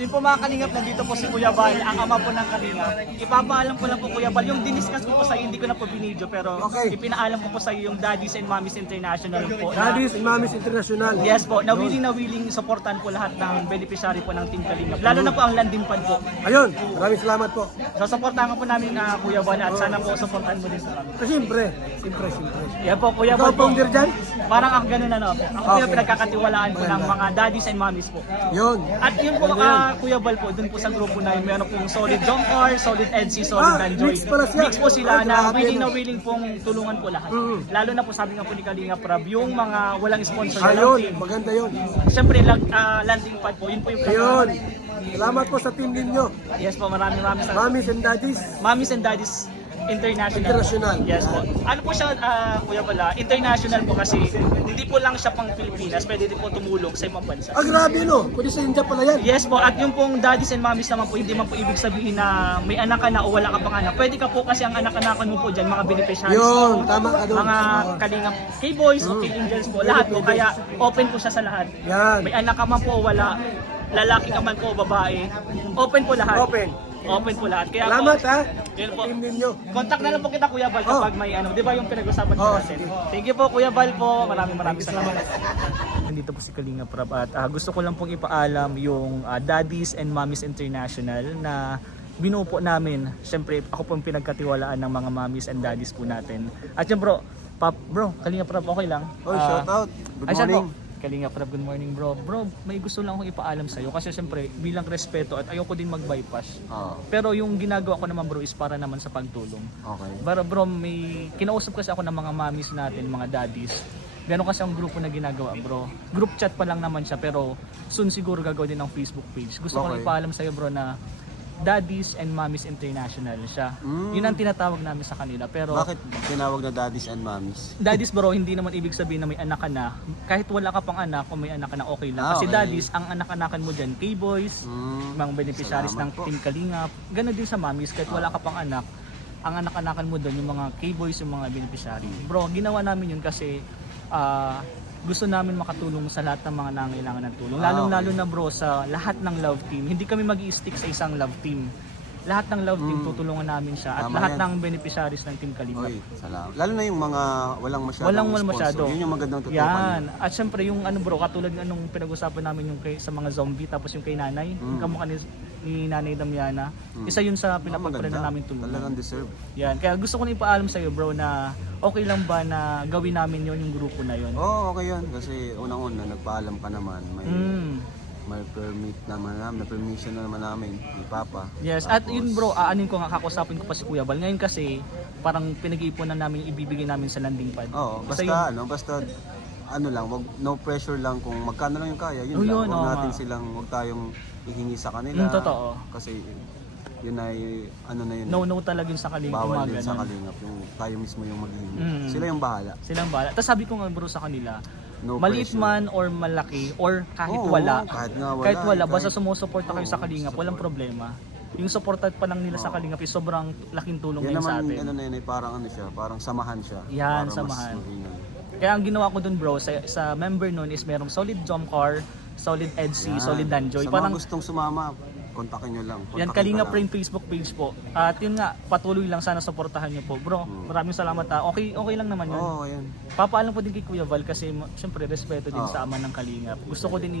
So yun po mga Kalingap, nandito po si Kuya Bal, ang ama po ng Kalingap. Ipapaalam ko lang po Kuya Bal, yung diniscuss ko po sa iyo, hindi ko na po binidyo, pero Okay. ipinaalam ko po sa iyo yung Daddies and Mommies International po. Daddies and Mommies International. Yes po, na willing supportan po lahat ng beneficiary po ng Team Kalingap. Lalo na po ang landing pad po. Ayun, maraming salamat po. So supportahan po namin Kuya Bal at sana po supportan mo din sa kami. Siyempre. Yan po Kuya Ikaw Bal po. founder dyan? Parang ako ganun ano. Ako po yung Okay. pinagkakatiwalaan po ng mga Daddies and Mommies po. Yun. At yun po Kuya Bal po, dun po sa grupo na yun, meron pong Solid Jomcar, Solid EDC, Solid Danjoy. mix pala siya. Mix po sila Ay, na grabe, no? willing pong tulungan po lahat. Mm. Lalo na po sabi nga po ni Kalinga Prab, yung mga walang sponsor na Ayun, team. maganda yun. Siyempre, landing pad po, yun po yung Ayun. Salamat po sa team ninyo. Yes po, maraming salamat. Mommies and Daddies. Mommies and Daddies International. International. Yes po. Ano po siya, Kuya Bala, international po kasi hindi po lang siya pang Pilipinas, pwede din po tumulong sa ibang bansa. Ah, grabe no. Pwede sa India pala yan. Yes po, at yung pong daddies and mommies naman po, hindi man po ibig sabihin na may anak ka na o wala ka pang anak. Pwede ka po kasi ang anak-anakan mo po dyan, mga beneficiaries. Yun, tama ka doon. Mga kalingap, K-boys o K-angels po, lahat po. Kaya open po siya sa lahat. Yan. May anak ka man po o wala, lalaki ka man po o babae, open po lahat. Open. Open po lahat. Kaya Salamat po, ha. yun po. Team ninyo. Contact na lang po kita Kuya Bal kapag may ano, di ba yung pinag-usapan ko natin. Thank you po Kuya Bal po. Maraming salamat. Nandito po si Kalinga Prab at gusto ko lang pong ipaalam yung Daddies and Mommies International na binuo po namin. Siyempre ako pong pinagkatiwalaan ng mga mommies and daddies po natin. At yun bro, Kalinga Prab okay lang? Oh, shout out. Good Ay, morning. Kalinga Prab, good morning bro. Bro, may gusto lang akong ipaalam sa'yo kasi siyempre bilang respeto at ayoko din mag-bypass. Pero yung ginagawa ko naman bro is para naman sa pagtulong. Okay. Pero bro, may kinausap kasi ako ng mga mommies natin, mga daddies. Meron kasi ang grupo na ginagawa bro. Group chat pa lang naman siya pero soon siguro gagawin din ng Facebook page. Gusto ko lang Okay. ipaalam sa'yo bro na Daddies and Mommies International siya. Yun ang tinatawag namin sa kanila. Pero Bakit tinawag na daddies and mommies? daddies bro, hindi naman ibig sabihin na may anak ka na. Kahit wala ka pang anak, kung may anak ka na okay lang. Kasi Okay. daddies, ang anak-anakan mo dyan, K-boys, mga beneficiaries ng Salamat po. Team Kalingap. Ganon din sa mommies, kahit wala ka pang anak, ang anak-anakan mo doon, yung mga K-boys, yung mga beneficiary. Bro, ginawa namin yun kasi gusto namin makatulong sa lahat ng mga nangailangan ng tulong. Lalong-lalo na bro sa lahat ng love team. Hindi kami mag-i-stick sa isang love team. Lahat ng love team tutulungan namin siya at Tama lahat yan. ng beneficiaries ng Team Kalingap. Oy, salamat. Lalo na yung mga walang masyadong Walang sponsor. masyado. Yun yung magandang tutukan. Yan. At syempre yung ano bro, katulad ng anong pinag-usapan namin yung sa mga zombie tapos yung kay nanay, yung kamukha ni Nanay Damiana. Isa yun sa pinapagpala Maganda. namin tulungan. Talagang deserve. Yan. Kaya gusto ko na ipaalam sa iyo bro na okay lang ba na gawin namin yon yung grupo na yon? Oo, okay yun. Kasi unang-una, nagpaalam ka naman. May permit naman namin, may permission na naman namin ni Papa. Yes, at yun bro, aanin ko nga, kakusapin ko pa si Kuya Bal. Ngayon kasi, parang pinag-iipunan namin, ibibigay namin sa landing pad. Oo, Basta basta ano lang, wag, no pressure lang kung magkano lang yung kaya. Yun Oh, lang. yun, Huwag oo natin nga. silang, huwag tayong ihingi sa kanila. Totoo. Kasi yun ay, ano na yun. No talaga yun sa Kalingap. bawal mga din sa ganun. kalingap. Yung tayo mismo yung maghihingi. Mm. Sila yung bahala. Silang bahala. Tapos sabi ko nga bro sa kanila, No maliit pressure. man or malaki or kahit Oo, wala, kahit nga wala, basta kahit- sumusuporta kayo sa Oo, Kalingap, walang support. problema. Yung supportat pa lang nila sa Kalingap is sobrang laking tulong Yan ngayon sa naman, atin. ano na yun, ay parang ano siya, parang samahan siya. Yan, para samahan. Mas maging, Kaya ang ginawa ko dun bro, sa member nun is merong Solid Jomcar, Solid EDC, Yan. Solid Danjoy. Sa Parang mga gustong sumama, kontakin nyo lang. yan, Kontakin Kalinga ka lang. Prime Facebook page po. At yun nga, patuloy lang sana suportahan niyo po. Bro, maraming salamat ha. Okay lang naman yun. Oo, yan. Papaalam ko din kay Kuya Val kasi syempre respeto din Oo. sa ama ng Kalingap. Gusto ko din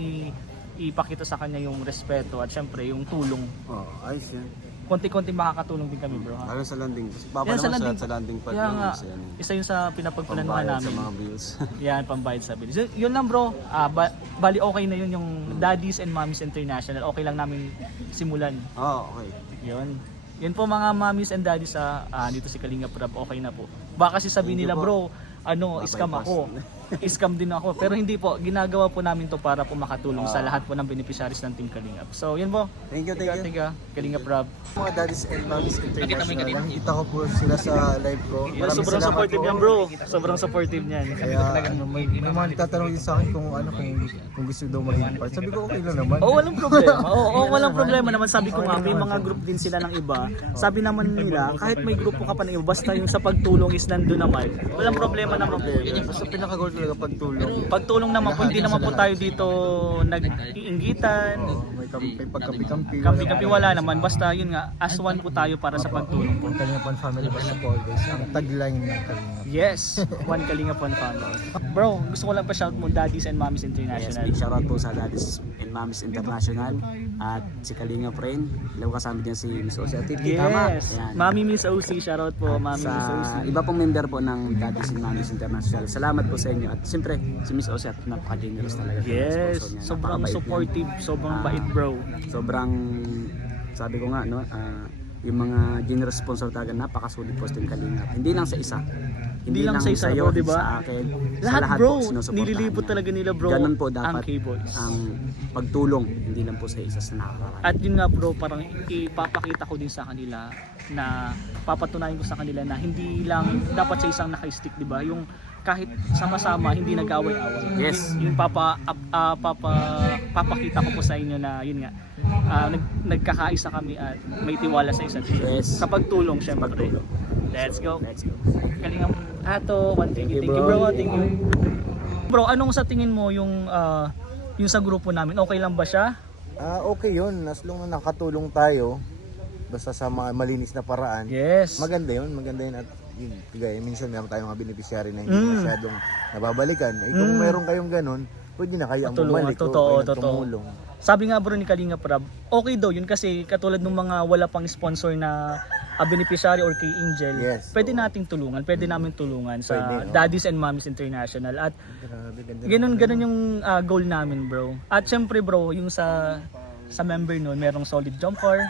ipakita sa kanya yung respeto at syempre yung tulong. Oo, ayos yan. Konti-konti makakatulong din kami bro ha. Lalo sa landing. Kasi Papa Yan, naman sa landing pad Kaya lang. nga, Isa yan. isa yun sa pinapagplanuhan Pambayad namin. sa mga bills. Yan, pambayad sa bilis. Yun lang bro, bali okay na yun yung Daddies and Mommies International. Okay lang namin simulan. Oo, okay. Yun. Yun po mga mommies and daddies dito si Kalinga Prab, okay na po. Baka kasi sabihin Thank you nila po. bro, scam Bypass. ako. Scam din ako. Pero hindi po, ginagawa po namin to para po makatulong sa lahat po ng beneficiaries ng Team Kalingap. So yun po. Thank you, thank you. Tiga, Kalinga Prab. Mga Daddies and Mommies International. kanina. Nakikita ko po sila sa live ko. Maraming Sobrang salamat supportive po. yan bro. Sobrang supportive niyan. Kaya ano, may mga nagtatanong din sa akin kung gusto daw maging part. Sabi ko okay lang naman. Oh, walang problema. Walang problema naman. Sabi ko nga, may mga group din sila ng iba. Sabi naman nila, kahit may grupo ka pa ng iba, basta yung sa pagtulong is nandun naman. Walang problema naman po. Basta pinaka-goal talaga pagtulong. Pagtulong naman po, hindi naman po tayo dito nag-iinggitan. may pagkampi-kampi. Kampi-kampi wala naman, basta yun nga, as one po tayo para sa pagtulong po. Ang Kalingapan family basta po always. Ang tagline ng Kalingapan. Yes, One Kalingapan family. Bro, gusto ko lang pa shout mo Daddies and Mommies Yes, International. big shoutout po sa Daddies and Mommies International at si Kalinga Friend. Alam ko kasama din si Miss Osi at Titi. Tama. Yes, Ayan. Mami Miss OC, shoutout po, Mami Sa Miss OC. iba pong member po ng Daddies and Mommies International. Salamat po sa inyo. At siyempre, si Miss Osi at napaka-generous talaga. Yes, Sponsor niya. sobrang Napakabait niya. supportive, sobrang Ah, bait bro. Sobrang, sabi ko nga, no, yung mga generous sponsor talaga, napakasulit po sa Team Kalingap. Hindi lang sa isa. Hindi lang sa isa, sa'yo, bro, di ba? Sa akin. Sa Lahat lahat bro, po, sinusuportahan nililibot niya. talaga nila bro Ganun po ang dapat K-Boys. ang pagtulong, hindi lang po sa isa sa nakakaraan. At yun nga bro, parang ipapakita ko din sa kanila na papatunayan ko sa kanila na hindi lang dapat sa isang naka-stick, di ba? Yung kahit sama-sama, hindi nag-away-away. Yes. Yung papakita ko po sa inyo na yun nga, nagkakaisa kami at may tiwala sa isa't isa. Yes. Sa pagtulong, syempre. Pagtulong. Let's go. Let's go. Kalingap Ato, one thank you. Thank you bro, thank you. Bro, anong sa tingin mo yung sa grupo namin? Okay lang ba siya? Okay yun. As long na nakatulong tayo, basta sa mga malinis na paraan, Yes. maganda yun. Maganda yun at yun, kagaya, minsan meron tayong mga beneficiary na hindi masyadong nababalikan. Kung meron kayong ganun, pwede na kayo ang Patulungan, bumalik. o totoo, kayo totoo. tumulong. Sabi nga bro ni Kalinga Prab, okay daw yun kasi katulad ng mga wala pang sponsor na beneficiary or kay Angel, Yes, pwede nating tulungan, pwede namin tulungan sa Pwede, no? Daddies and Mommies International at Grabe, ganda. ganun yung goal namin bro. At syempre bro, yung sa member nun, merong solid jump car,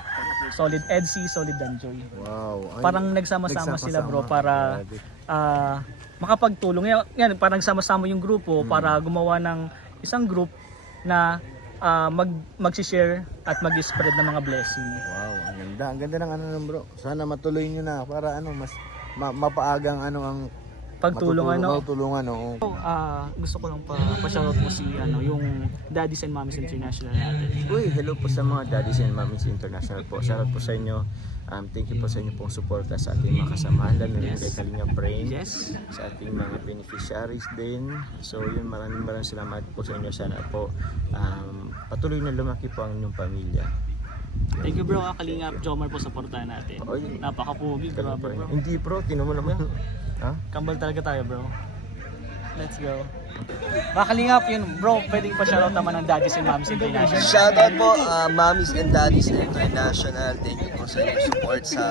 solid EDC, solid Danjoy. Wow. Ay, Parang nagsama-sama sila bro para Grabe. makapagtulong. Yan, parang sama-sama yung grupo para gumawa ng isang group na mag-share at mag-spread ng mga blessing. Wow, ang ganda. Ang ganda ng ano nun, bro. Sana matuloy nyo na para mas mapaagang ang Pagtulong matutulungan, oo. Gusto ko lang pa-shoutout mo si yung Daddies and Mommies International natin. Uy, hello po sa mga Daddies and Mommies International po. Shoutout po sa inyo. Thank you po sa inyo pong suporta sa ating mga kasamahan, lalo na kay Kalinga Brain, Yes. sa ating mga beneficiaries din. So yun, maraming salamat po sa inyo. Sana po patuloy na lumaki po ang inyong pamilya. Thank you bro, Kalingap Jomar po sa porta natin. Oy. Napaka-pugi, grabe bro. Hindi bro, tinan mo naman. Ha? Kambal talaga tayo bro. Let's go. Kalingap yun bro, pwedeng pa-shoutout naman ng Daddies and Mommies International. Shoutout po, Mommies and Daddies International. Thank you po sa inyong support sa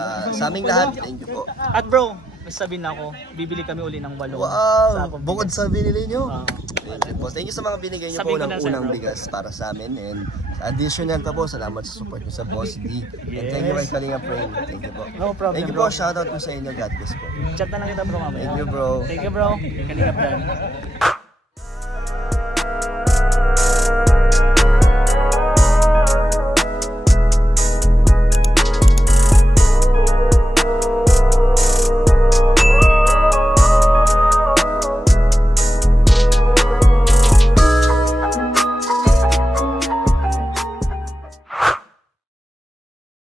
aming lahat. Thank you po. At bro, sabihin na ako, bibili kami uli ng walong Wow! sakong Bukod sa binili nyo. bigas. Thank you po. Thank you sa mga binigay niyo po Sabihin ko ng na, sir, unang bro. bigas para sa amin. And additional pa po, salamat sa support niyo sa Boss D. And thank you kay Kalinga Friend. Thank you po. No problem, Thank you bro. po. Shoutout po sa inyo. God bless po. Chat na lang kita bro mamaya. Thank you, bro. Thank you bro. Kalingap dan.